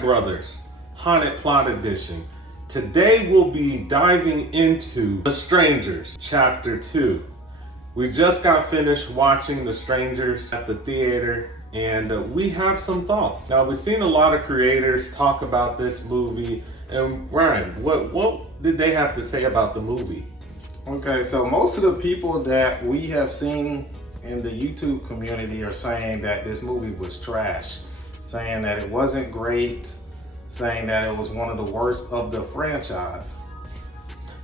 Fright Brothers, Haunted Plot Edition. Today we'll be diving into The Strangers, Chapter 2. We just got finished watching The Strangers at the theater, and we have some thoughts. Now, we've seen a lot of creators talk about this movie, and Ryan, what did they have to say about the movie? Okay, so most of the people that we have seen in the YouTube community are saying that this movie was trash, saying that it wasn't great, saying that it was one of the worst of the franchise.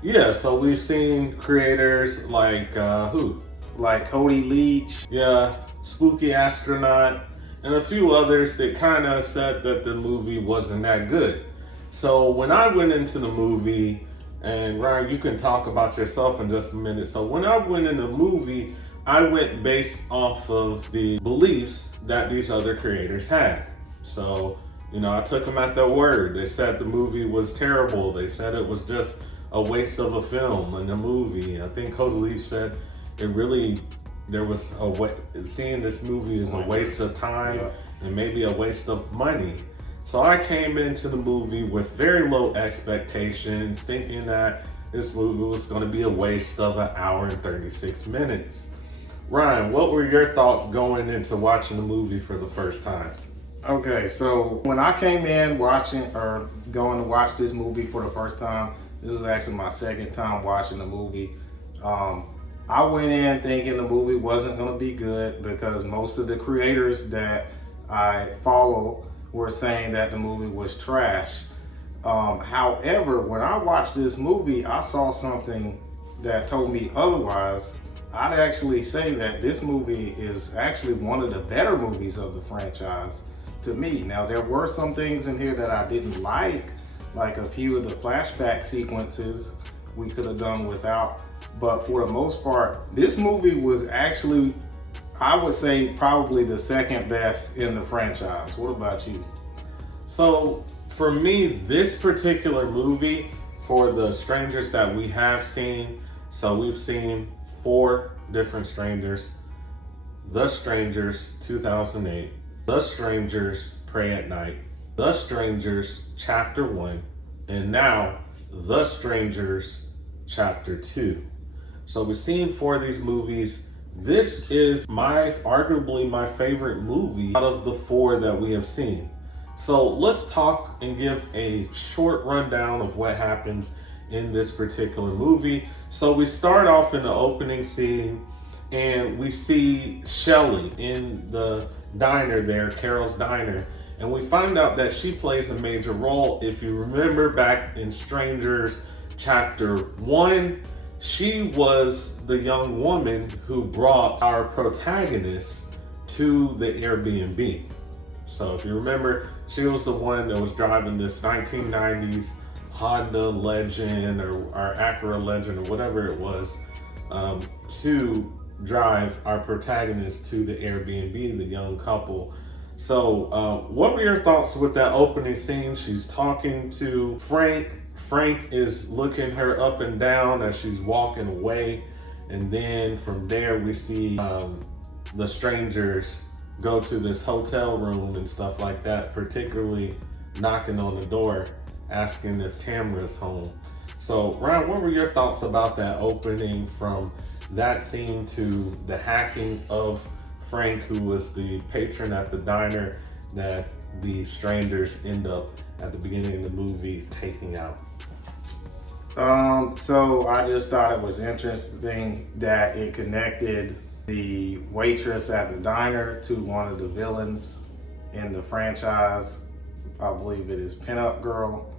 Yeah, so we've seen creators like who? Like Cody Leach. Yeah, Spooky Astronaut, and a few others that kind of said that the movie wasn't that good. So when I went into the movie, and Ryan, you can talk about yourself in just a minute. So when I went in the movie, I went based off of the beliefs that these other creators had. So, I took them at their word. They said the movie was terrible. They said it was just a waste of a film and a movie. I think Cody Lee said seeing this movie is a waste of time and maybe a waste of money. So I came into the movie with very low expectations, thinking that this movie was going to be a waste of an hour and 36 minutes. Ryan, what were your thoughts going into watching the movie for the first time? Okay, so when I came in going to watch this movie for the first time, this was actually my second time watching the movie. I went in thinking the movie wasn't going to be good because most of the creators that I follow were saying that the movie was trash. However, when I watched this movie, I saw something that told me otherwise. I'd actually say that this movie is actually one of the better movies of the franchise to me. Now, there were some things in here that I didn't like a few of the flashback sequences we could have done without. But for the most part, this movie was actually, I would say, probably the second best in the franchise. What about you? So for me, this particular movie, for the strangers that we have seen, so we've seen 4 different strangers: The Strangers 2008, The Strangers Pray at Night, The Strangers Chapter 1, and now The Strangers Chapter 2. So we've seen 4 of these movies. This is arguably my favorite movie out of the 4 that we have seen. So let's talk and give a short rundown of what happens in this particular movie. So we start off in the opening scene and we see Shelly in the diner there, Carol's Diner. And we find out that she plays a major role. If you remember back in Strangers Chapter 1, she was the young woman who brought our protagonist to the Airbnb. So if you remember, she was the one that was driving this 1990s Honda Legend or Acura Legend or whatever it was to drive our protagonist to the Airbnb, the young couple. So what were your thoughts with that opening scene? She's talking to Frank. Frank is looking her up and down as she's walking away. And then from there we see the strangers go to this hotel room and stuff like that, particularly knocking on the door, asking if Tamra's home. So Ryan, what were your thoughts about that opening, from that scene to the hacking of Frank, who was the patron at the diner that the strangers end up at the beginning of the movie taking out? So I just thought it was interesting that it connected the waitress at the diner to one of the villains in the franchise. I believe it is Pinup Girl.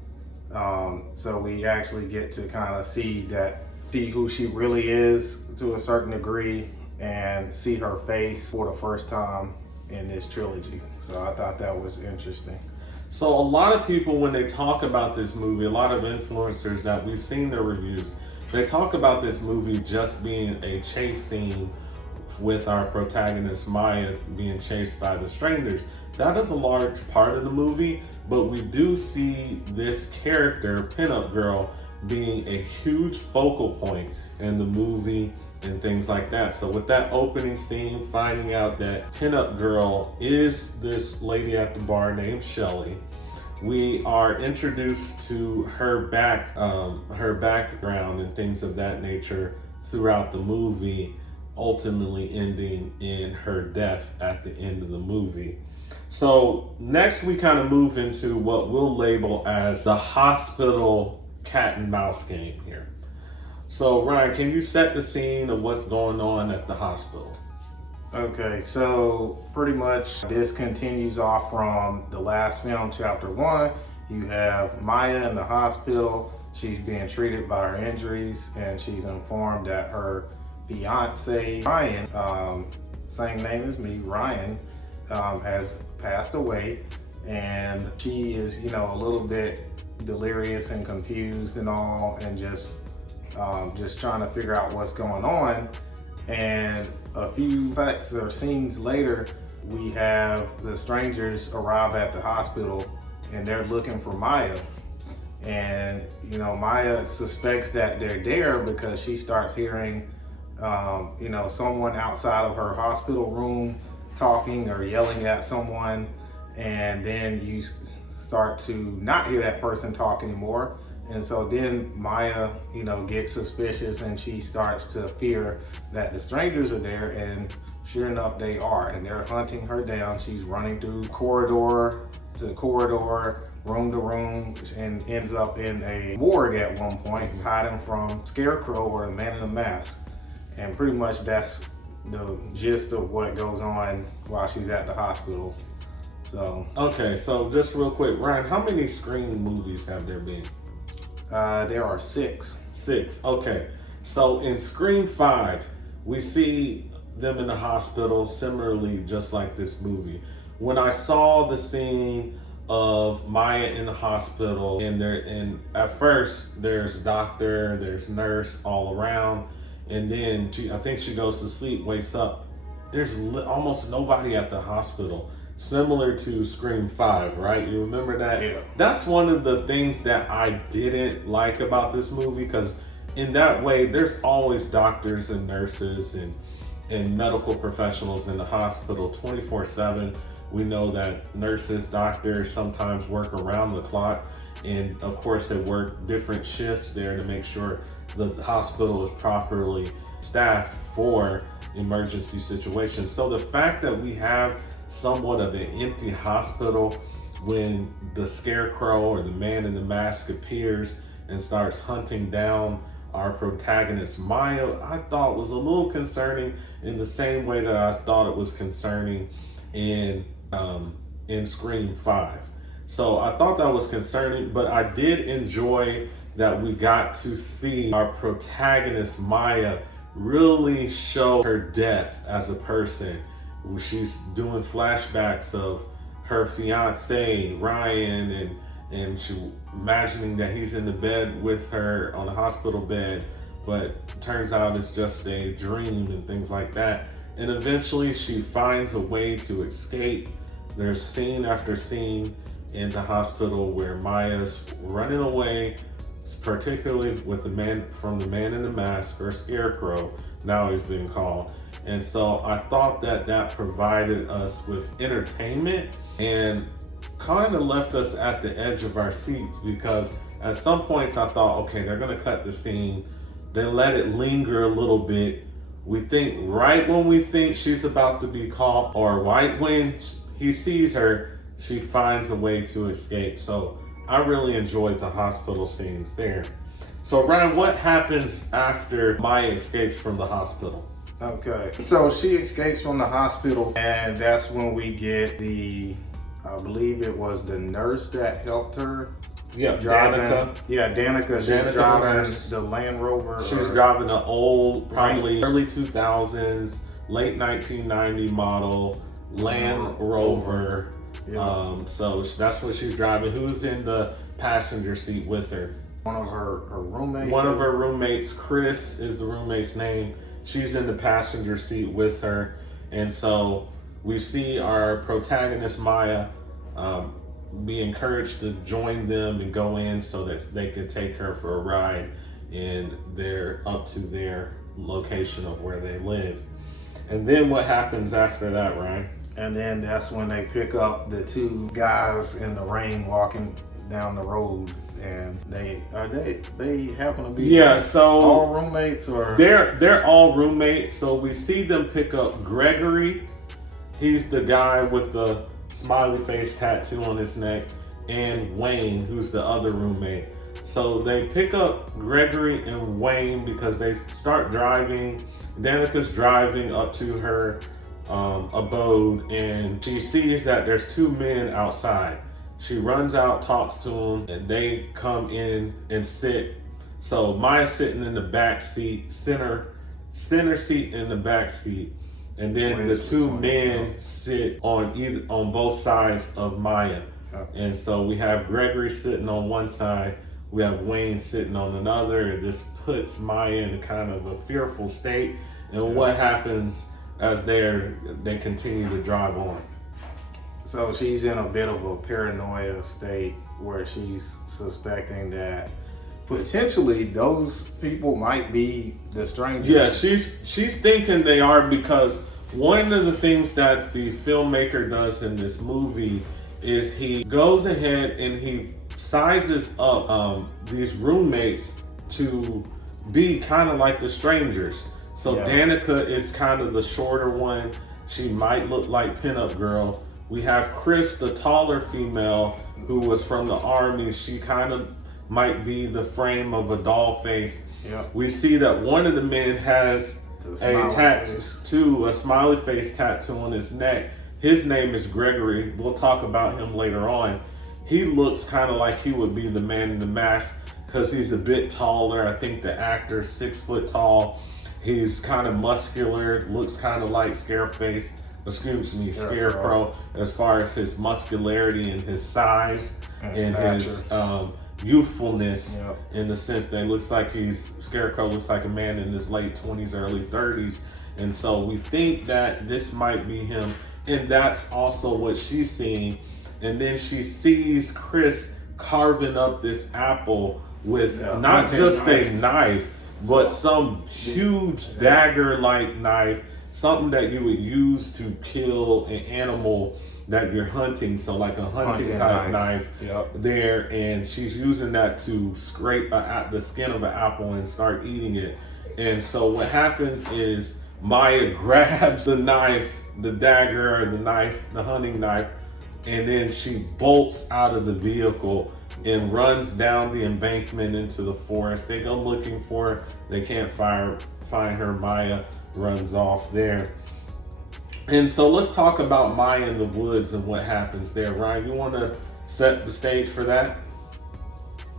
So we actually get to kind of see who she really is to a certain degree and see her face for the first time in this trilogy. So I thought that was interesting. So a lot of people, when they talk about this movie, a lot of influencers that we've seen their reviews, they talk about this movie just being a chase scene with our protagonist Maya being chased by the strangers. That is a large part of the movie, but we do see this character, Pinup Girl, being a huge focal point in the movie and things like that. So with that opening scene, finding out that Pinup Girl is this lady at the bar named Shelly, we are introduced to her her background and things of that nature throughout the movie, ultimately ending in her death at the end of the movie. So next we kind of move into what we'll label as the hospital cat and mouse game here. So Ryan, can you set the scene of what's going on at the hospital? Okay, so pretty much this continues off from the last film, chapter 1. You have Maya in the hospital. She's being treated by her injuries, and she's informed that her fiance, Ryan, same name as me, Ryan, has passed away. And she is, a little bit delirious and confused and all, and just trying to figure out what's going on. And a few facts or scenes later, we have the strangers arrive at the hospital and they're looking for Maya. And, Maya suspects that they're there because she starts hearing, someone outside of her hospital room talking or yelling at someone. And then you start to not hear that person talk anymore. And so then Maya, gets suspicious and she starts to fear that the strangers are there, and sure enough, they are. And they're hunting her down. She's running through corridor to corridor, room to room, and ends up in a morgue at one point, hiding from Scarecrow or the Man in the Mask. And pretty much that's the gist of what goes on while she's at the hospital. So. Okay, so just real quick, Ryan, how many Scream movies have there been? There are 6. 6. Okay. So in Scream 5, we see them in the hospital similarly, just like this movie. When I saw the scene of Maya in the hospital, and at first there's doctor, there's nurse all around, and then I think she goes to sleep, wakes up. There's almost nobody at the hospital. Similar to Scream 5, right? You remember that? Yeah. That's one of the things that I didn't like about this movie, because in that way, there's always doctors and nurses and medical professionals in the hospital 24/7. We know that nurses, doctors sometimes work around the clock. And of course, they work different shifts there to make sure the hospital is properly staffed for emergency situations. So the fact that we have somewhat of an empty hospital when the Scarecrow or the Man in the Mask appears and starts hunting down our protagonist Maya, I thought was a little concerning, in the same way that I thought it was concerning in Scream 5. So I thought that was concerning, but I did enjoy that we got to see our protagonist Maya really show her depth as a person. She's doing flashbacks of her fiance Ryan, and she imagining that he's in the bed with her on a hospital bed, but turns out it's just a dream and things like that. And eventually she finds a way to escape. There's scene after scene in the hospital where Maya's running away, particularly with the man from the Man in the Mask, or Scarecrow, now he's being called. And so I thought that provided us with entertainment and kind of left us at the edge of our seats, because at some points I thought, okay, they're gonna cut the scene, then let it linger a little bit. We think right when we think she's about to be caught, or right when he sees her, she finds a way to escape. So I really enjoyed the hospital scenes there. So Ryan, what happens after Maya escapes from the hospital? Okay, so she escapes from the hospital, and that's when we get I believe it was the nurse that helped her. Yeah, Danica. Yeah, Danica. She's driving the Land Rover. She's driving an old, probably early 2000s, late 1990 model Land Rover. Yeah. So that's what she's driving. Who's in the passenger seat with her? One of her roommates. One of her roommates, Chris is the roommate's name. She's in the passenger seat with her. And so we see our protagonist, Maya, be encouraged to join them and go in so that they could take her for a ride up to their location of where they live. And then what happens after that, Ryan? And then that's when they pick up the two guys in the rain walking down the road, and they happen to be so all roommates, or they're all roommates. So we see them pick up Gregory. He's the guy with the smiley face tattoo on his neck, and Wayne, who's the other roommate. So they pick up Gregory and Wayne because they start driving. Danica's driving up to her abode, and she sees that there's two men outside. She runs out, talks to them, and they come in and sit. So Maya's sitting in the back seat, center seat in the back seat, and then the two men sit on both sides of Maya. And so we have Gregory sitting on one side, we have Wayne sitting on another. This puts Maya in kind of a fearful state. And what happens as they continue to drive on? So she's in a bit of a paranoia state where she's suspecting that potentially those people might be the strangers. Yeah, she's thinking they are, because one of the things that the filmmaker does in this movie is he goes ahead and he sizes up these roommates to be kind of like the strangers. So Danica is kind of the shorter one. She might look like pinup girl. We have Chris, the taller female, who was from the army. She kind of might be the frame of a doll face. We see that one of the men has a smiley face tattoo on his neck. His name is Gregory. We'll talk about him later on. He looks kind of like he would be the man in the mask because he's a bit taller. I think the actor's 6 foot tall. He's kind of muscular, looks kind of like Scarecrow as far as his muscularity and his size and his youthfulness, in the sense that it looks like Scarecrow looks like a man in his late 20s, early 30s. And so we think that this might be him. And that's also what she's seeing. And then she sees Chris carving up this apple with not just a knife, but some huge dagger-like knife, something that you would use to kill an animal that you're hunting. So like a hunting type knife there. And she's using that to scrape the skin of an apple and start eating it. And so what happens is Maya grabs the knife, the dagger, or the knife, the hunting knife, and then she bolts out of the vehicle and runs down the embankment into the forest. They go looking for her. They can't find her. Maya runs off there. And so let's talk about Maya in the woods and what happens there. Ryan, you want to set the stage for that?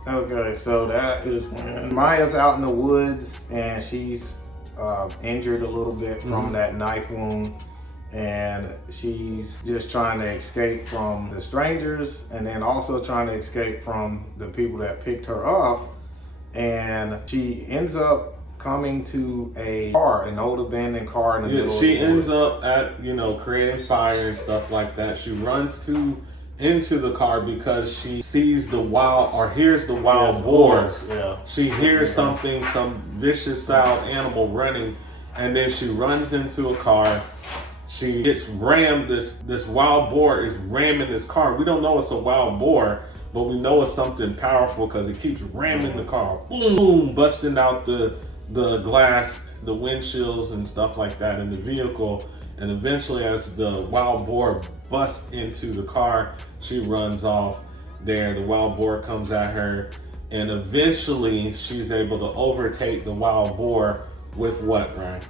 Okay, so that is when Maya's out in the woods and she's injured a little bit from that knife wound. And she's just trying to escape from the strangers, and then also trying to escape from the people that picked her up. And she ends up coming to a car, an old abandoned car in the middle of the woods. She ends up at, creating fire and stuff like that. She runs into the car because she sees hears the wild boar. She hears something, some vicious style animal running, and then she runs into a car. She gets rammed. This wild boar is ramming this car. We don't know it's a wild boar, but we know it's something powerful because it keeps ramming the car. Boom, boom, busting out the glass, the windshields and stuff like that in the vehicle. And eventually, as the wild boar busts into the car, she runs off there. The wild boar comes at her, and eventually she's able to overtake the wild boar with what, Ryan?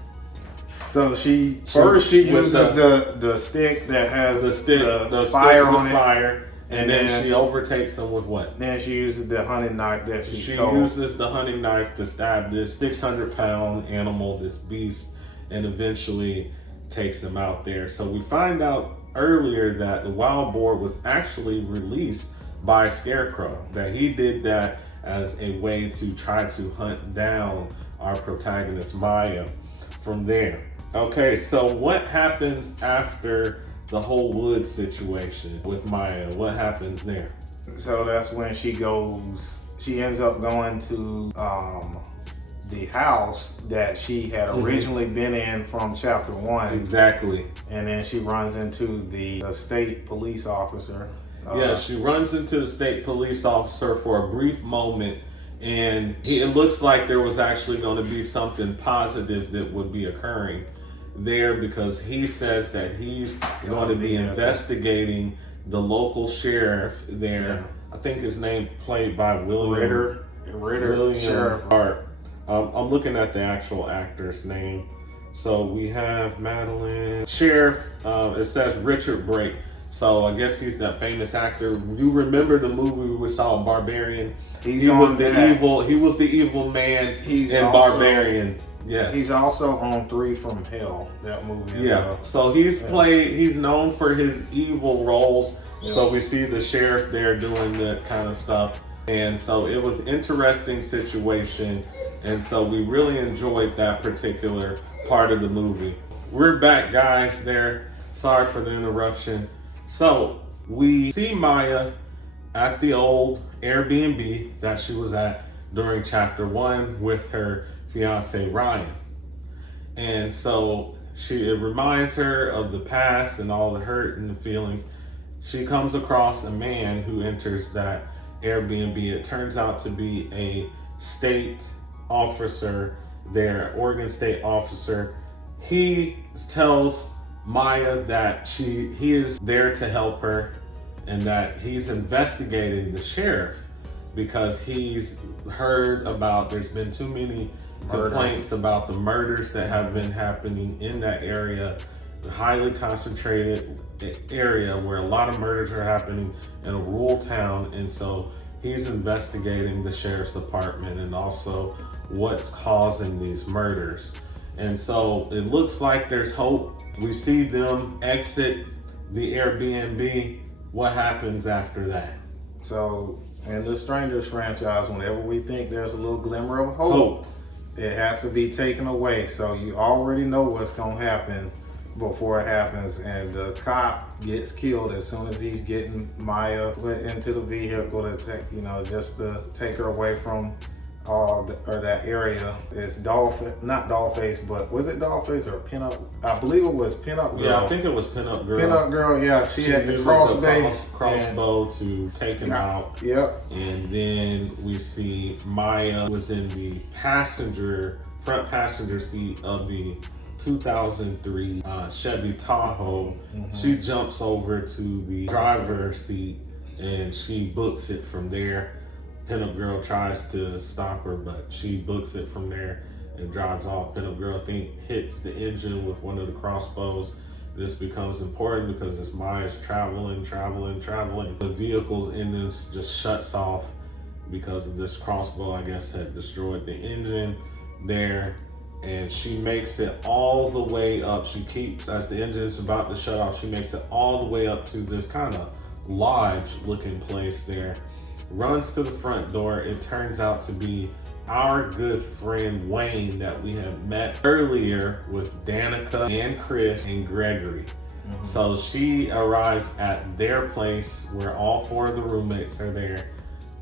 So she uses the stick that has the fire on it. And then she overtakes him with what? Then she uses the hunting knife that she stole. Uses the hunting knife to stab this 600-pound animal, this beast, and eventually takes him out there. So we find out earlier that the wild boar was actually released by Scarecrow, that he did that as a way to try to hunt down our protagonist Maya from there. Okay, so what happens after the whole wood situation with Maya? What happens there? So that's when she ends up going to the house that she had originally been in from chapter 1. Exactly. And then she runs into the state police officer. Yeah, she runs into the state police officer for a brief moment, and it looks like there was actually going to be something positive that would be occurring there, because he says that he's going to be investigating the local sheriff there. Yeah. I think his name played by William Sheriff. I'm looking at the actual actor's name. So we have Madeline Sheriff. It says Richard Brake. So I guess he's that famous actor. You remember the movie we saw, Barbarian? He was the evil man in Barbarian. Yes. He's also on 3 from Hell, that movie. Yeah. So he's known for his evil roles. Yeah. So we see the sheriff there doing that kind of stuff. And so it was an interesting situation. And so we really enjoyed that particular part of the movie. We're back, guys, there. Sorry for the interruption. So we see Maya at the old Airbnb that she was at during chapter 1 with her fiance Ryan. And so it reminds her of the past and all the hurt and the feelings. She comes across a man who enters that Airbnb. It turns out to be a state officer there, Oregon State officer. He tells Maya that he is there to help her, and that he's investigating the sheriff because he's heard about there's been too many complaints about the murders that have been happening in that area, the highly concentrated area where a lot of murders are happening in a rural town. And so he's investigating the sheriff's department and also what's causing these murders. And so it looks like there's hope. We see them exit the Airbnb. What happens after that? So in the Strangers franchise, whenever we think there's a little glimmer of hope, it has to be taken away. So you already know what's going to happen before it happens. And the cop gets killed as soon as he's getting Maya into the vehicle to take, just to take her away from that area. It's not Dollface, but was it Dollface or Pinup? I believe it was Pinup Girl. Yeah, I think it was Pinup Girl. Pinup Girl, yeah. She had the crossbow to take him out. Yep. And then we see Maya was in the front passenger seat of the 2003 Chevy Tahoe. Mm-hmm. She jumps over to the driver's seat and she books it from there. Pinup Girl tries to stop her, but she books it from there and drives off. Pinup Girl, I think, hits the engine with one of the crossbows. This becomes important because as Maya's traveling, the vehicle's engine just shuts off because of this crossbow, I guess, had destroyed the engine there. And she makes it all the way up. She keeps, as the engine is about to shut off, she makes it all the way up to this kind of lodge-looking place there. Runs to the front door. It turns out to be our good friend Wayne that we had met earlier with Danica and Chris and Gregory. Mm-hmm. So she arrives at their place where all 4 of the roommates are there.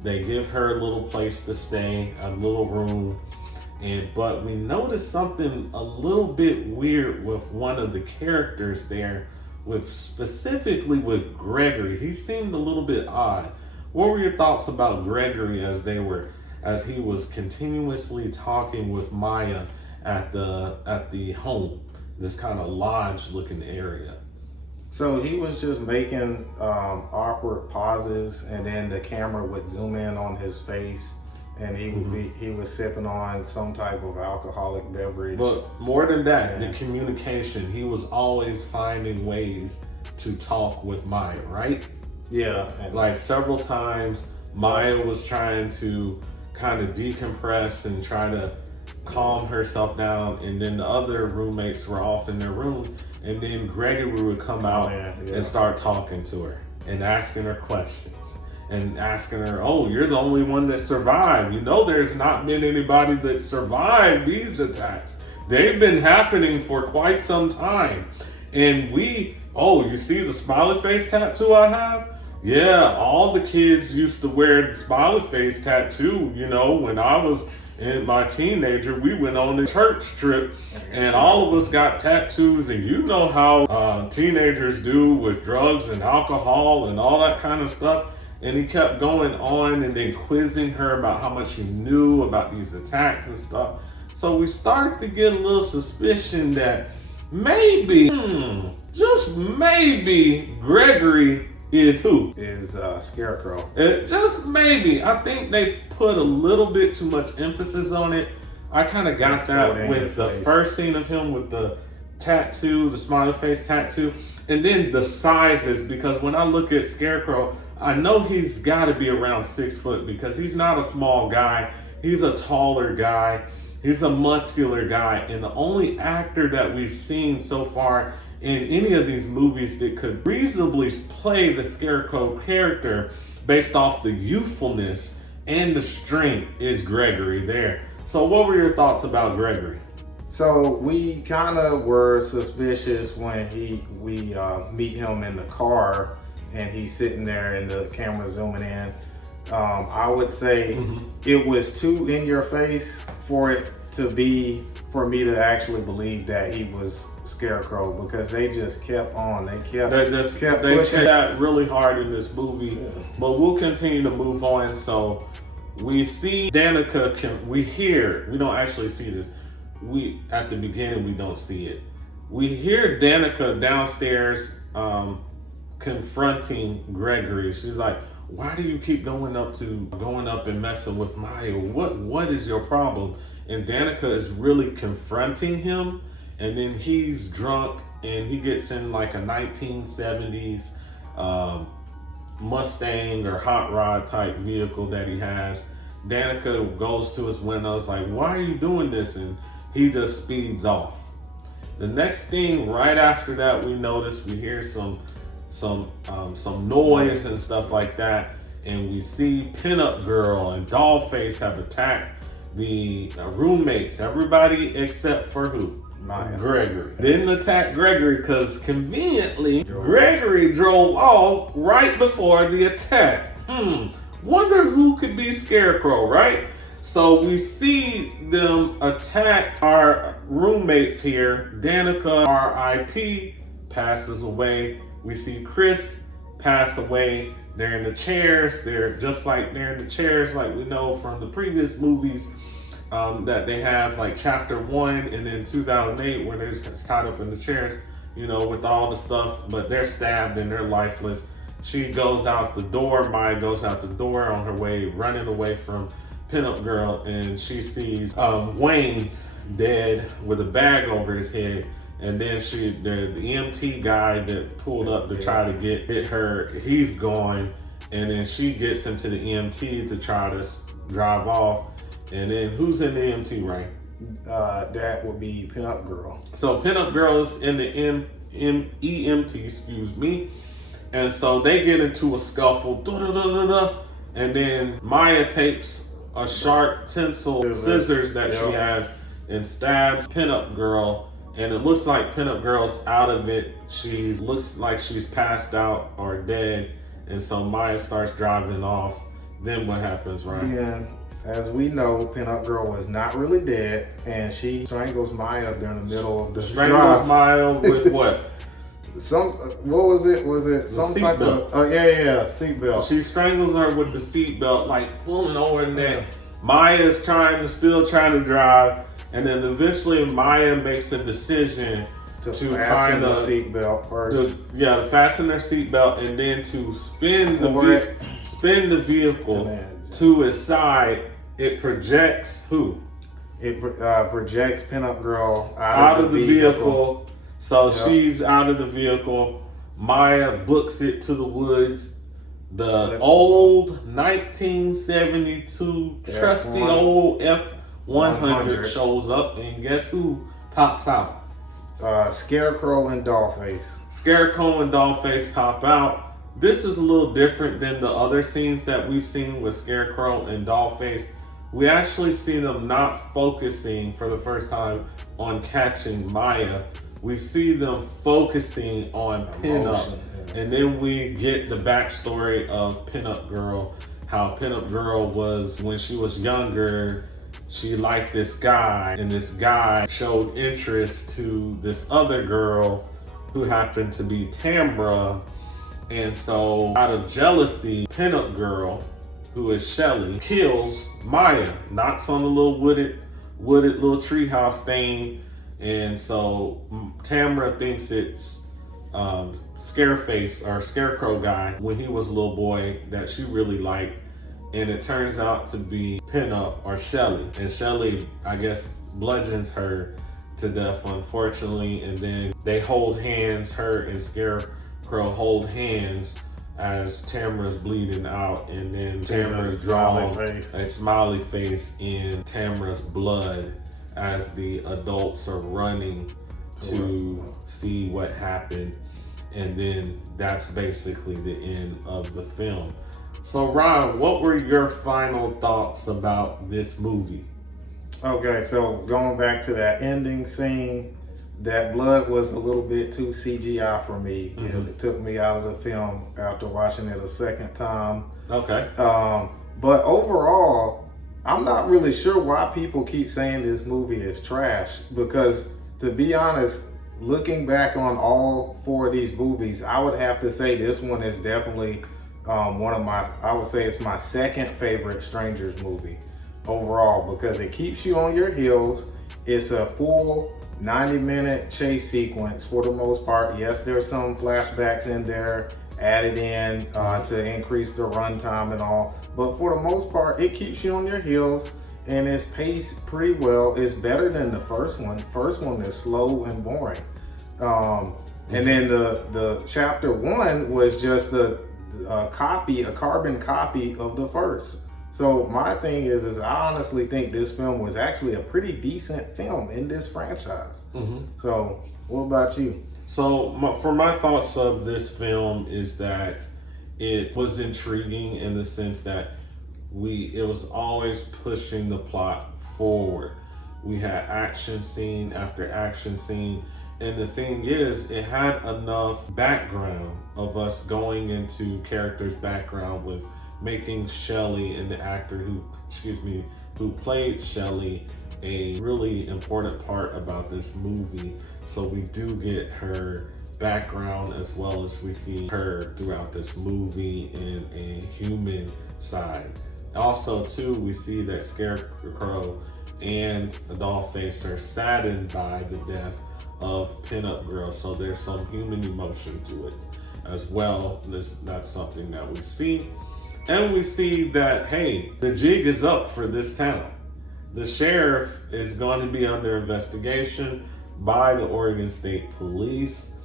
They give her a little place to stay, a little room. But we noticed something a little bit weird with one of the characters there, specifically with Gregory. He seemed a little bit odd. What were your thoughts about Gregory as he was continuously talking with Maya at the home, this kind of lodge-looking area? So he was just making awkward pauses, and then the camera would zoom in on his face, and he was sipping on some type of alcoholic beverage. But more than that, the communication. He was always finding ways to talk with Maya, right? Yeah. Like several times, Maya was trying to kind of decompress and try to calm herself down, and then the other roommates were off in their room, and then Gregory would come out and start talking to her and asking her questions and asking her, oh, you're the only one that survived. There's not been anybody that survived these attacks. They've been happening for quite some time. And you see the smiley face tattoo I have? Yeah, all the kids used to wear the smiley face tattoo, when I was in my teenager, we went on a church trip and all of us got tattoos, and you know how teenagers do with drugs and alcohol and all that kind of stuff. And he kept going on and then quizzing her about how much he knew about these attacks and stuff. So we started to get a little suspicion that maybe, just maybe, Gregory is who? Is Scarecrow. Just maybe. I think they put a little bit too much emphasis on it. I kind of got that with the first scene of him with the tattoo, the smiley face tattoo, and then the sizes, because when I look at Scarecrow, I know he's got to be around 6 foot because he's not a small guy. He's a taller guy. He's a muscular guy. And the only actor that we've seen so far in any of these movies that could reasonably play the Scarecrow character based off the youthfulness and the strength is Gregory there. So what were your thoughts about Gregory? So we kind of were suspicious when we meet him in the car and he's sitting there and the camera zooming in. I would say it was too in your face for me to actually believe that he was Scarecrow, because they just kept on. They kept pushing that really hard in this movie. Yeah. But we'll continue to move on. So we see Danica. We don't actually see this. At the beginning we don't see it. We hear Danica downstairs confronting Gregory. She's like, "Why do you keep going up and messing with Maya? What is your problem?" And Danica is really confronting him, and then he's drunk and he gets in like a 1970s Mustang or hot rod type vehicle that he has. Danica goes to his windows like, "Why are you doing this?" And he just speeds off. The next thing right after that, we hear some noise and stuff like that, and we see Pinup Girl and Dollface have attacked the roommates, everybody except for who? Gregory. Didn't attack Gregory because conveniently Gregory drove off right before the attack. Wonder who could be Scarecrow, right? So we see them attack our roommates here. Danica, R.I.P., passes away. We see Chris pass away. They're in the chairs. They're in the chairs like we know from the previous movies that they have, like Chapter 1 and then 2008, where they're tied up in the chairs, with all the stuff, but they're stabbed and they're lifeless. She goes out the door. Maya goes out the door on her way, running away from Pinup Girl, and she sees Wayne dead with a bag over his head. And then the EMT guy that pulled up to try to get her, he's gone. And then she gets into the EMT to try to drive off. And then who's in the EMT, right? That would be Pinup Girl. So Pinup Girl is in the EMT, excuse me. And so they get into a scuffle. And then Maya takes a sharp tinsel scissors that she has and stabs Pinup Girl. And it looks like Pinup Girl's out of it. She looks like she's passed out or dead. And so Maya starts driving off. Then what happens, right? Yeah, as we know, Pinup Girl was not really dead. And she strangles Maya during the middle of the drive. Strangles Maya with what? What was it? Was it some type of... Oh, yeah, seatbelt. She strangles her with the seatbelt, like pulling over her neck. Maya is still trying to drive. And then eventually Maya makes a decision to fasten the seatbelt first. To fasten her seatbelt and then to spin the vehicle to its side. It projects who? It projects Pinup Girl out of the vehicle. So she's out of the vehicle. Maya books it to the woods. The old 1972 trusty old F-100 shows up, and guess who pops out? Scarecrow and Dollface. Scarecrow and Dollface pop out. This is a little different than the other scenes that we've seen with Scarecrow and Dollface. We actually see them not focusing for the first time on catching Maya. We see them focusing on Pinup. And then we get the backstory of Pinup Girl, how Pinup Girl was, when she was younger, she liked this guy, and this guy showed interest to this other girl who happened to be Tamra. And so out of jealousy, pinup girl, who is Shelly, kills Maya, knocks on the little wooded little treehouse thing. And so Tamra thinks it's Scareface or Scarecrow guy when he was a little boy that she really liked. And it turns out to be Pinup or Shelly. And Shelly, I guess, bludgeons her to death, unfortunately. And then they hold hands, her and Scarecrow hold hands as Tamra's bleeding out. And then Tamra's drawing a smiley face in Tamra's blood as the adults are running to see what happened. And then that's basically the end of the film. So Ron, what were your final thoughts about this movie? Okay, so going back to that ending scene, that blood was a little bit too CGI for me. Mm-hmm. It took me out of the film after watching it a second time. Okay. But overall, I'm not really sure why people keep saying this movie is trash, because to be honest, looking back on all four of these movies, I would have to say this one is definitely one of my, I would say it's my second favorite Strangers movie overall, because it keeps you on your heels. It's a full 90-minute chase sequence for the most part. Yes, there's some flashbacks in there added in to increase the runtime and all, but for the most part, it keeps you on your heels and it's paced pretty well. It's better than the first one. First one is slow and boring. And then the chapter one was just a carbon copy of the first. So my thing is I honestly think this film was actually a pretty decent film in this franchise. Mm-hmm. So what about you? So for my thoughts of this film is that it was intriguing in the sense that it was always pushing the plot forward. We had action scene after action scene. And the thing is, it had enough background of us going into characters' background with making Shelly and the actor who played Shelly a really important part about this movie. So we do get her background as well as we see her throughout this movie in a human side. Also, too, we see that Scarecrow and Dollface are saddened by the death of Pinup Girl, so there's some human emotion to it as well. That's something that we see. And we see that, hey, the jig is up for this town. The sheriff is going to be under investigation by the Oregon State Police.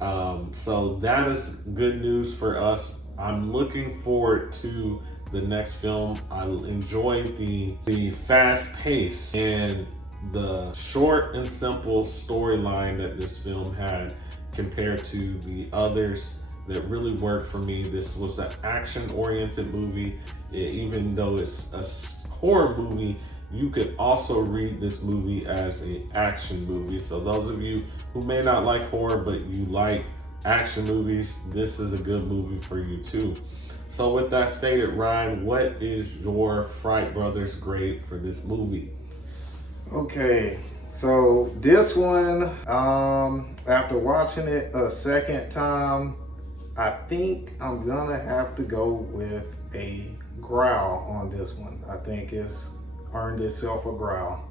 So that is good news for us. I'm looking forward to the next film. I enjoyed the fast pace and the short and simple storyline that this film had compared to the others that really worked for me. This was an action-oriented movie. Even though it's a horror movie, you could also read this movie as an action movie. So those of you who may not like horror, but you like action movies, this is a good movie for you too. So with that stated, Ryan, what is your Fright Brothers grade for this movie? Okay, so this one, after watching it a second time, I think I'm gonna have to go with a growl on this one. I think it's earned itself a growl.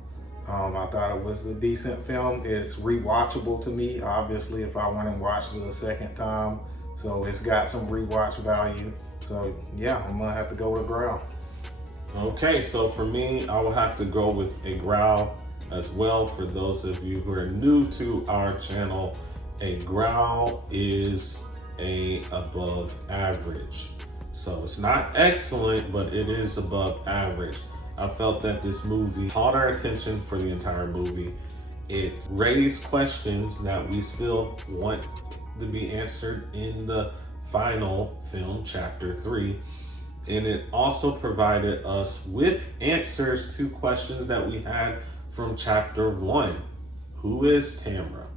I thought it was a decent film. It's rewatchable to me, obviously, if I went and watched it a second time. So it's got some rewatch value. So yeah, I'm gonna have to go with a growl. Okay, so for me, I will have to go with a growl as well. For those of you who are new to our channel, a growl is a above average. So it's not excellent, but it is above average. I felt that this movie caught our attention for the entire movie. It raised questions that we still want to be answered in the final film, Chapter 3. And it also provided us with answers to questions that we had from Chapter 1. Who is Tamra?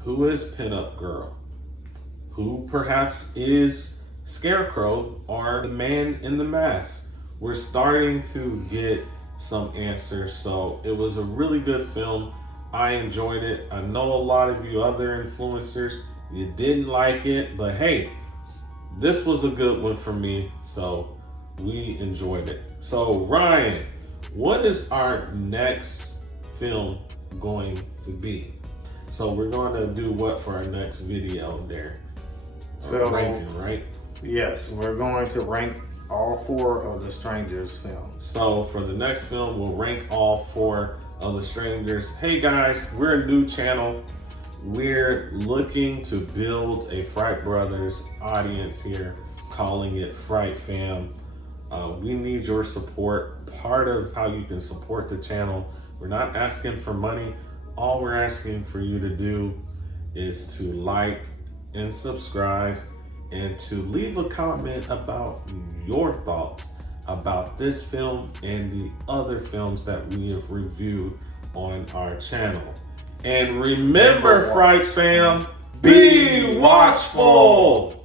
Who is Pinup Girl? Who perhaps is Scarecrow or the man in the mask? We're starting to get some answers. So it was a really good film. I enjoyed it. I know a lot of you other influencers, you didn't like it, but hey, this was a good one for me. So we enjoyed it. So Ryan, what is our next film going to be? So we're going to do what for our next video there? So ranking, right? Yes, we're going to rank all 4 of the Strangers films. So for the next film, we'll rank all 4 of the Strangers. Hey guys, we're a new channel. We're looking to build a Fright Brothers audience here, calling it Fright Fam. We need your support. Part of how you can support the channel, we're not asking for money. All we're asking for you to do is to like and subscribe and to leave a comment about your thoughts about this film and the other films that we have reviewed on our channel. And remember, Fright Fam, be watchful!